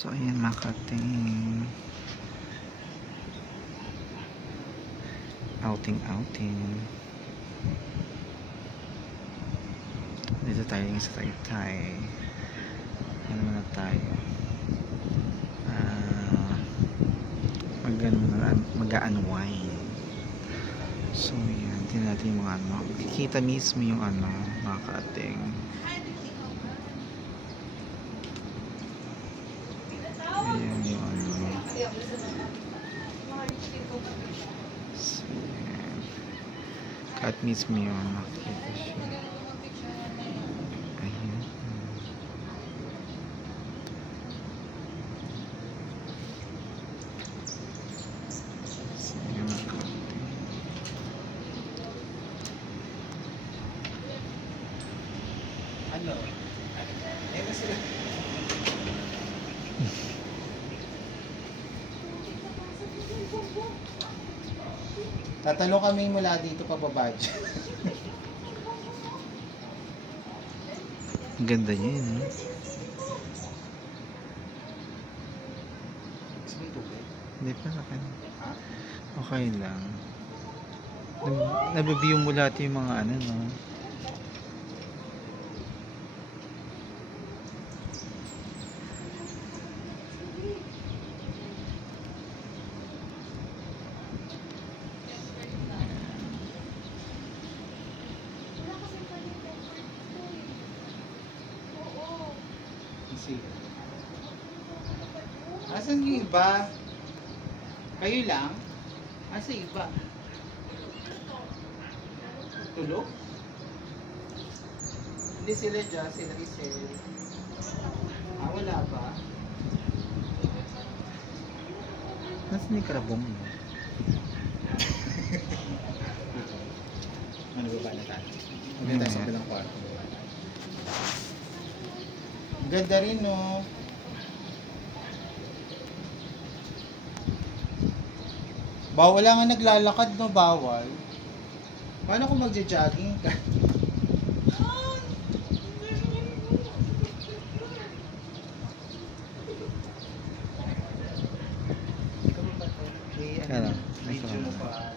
So ayan mga kating outing dito tayo sa Taytay. Ano muna tayo mag-unwind. So yan, tingnan natin yung mga ano, kikita mismo yung ano mga kating ayan yung ano. So yan, cut mismo yung makikita siya. Ayan. So yan mga kating. Ano? Eh kasi tatalo kami mula dito pababa dyan. Ang ganda niya yun, no? Hindi pa sa akin. Okay lang. Nabibigyo mo lahat yung mga ano, no? Asan yung iba? Kayo lang? Asan yung iba? Tulog? Hindi sila dyan, sila Isel. Wala ba? Nasaan yung karabong mo? Ano ba na tayo? Maganda tayo sa bilang kwarto. Ganda rin, no? Bawal lang nga naglalakad, no? Bawal. Paano kung magja-jogging ka? Kaya lang, Video mo pa.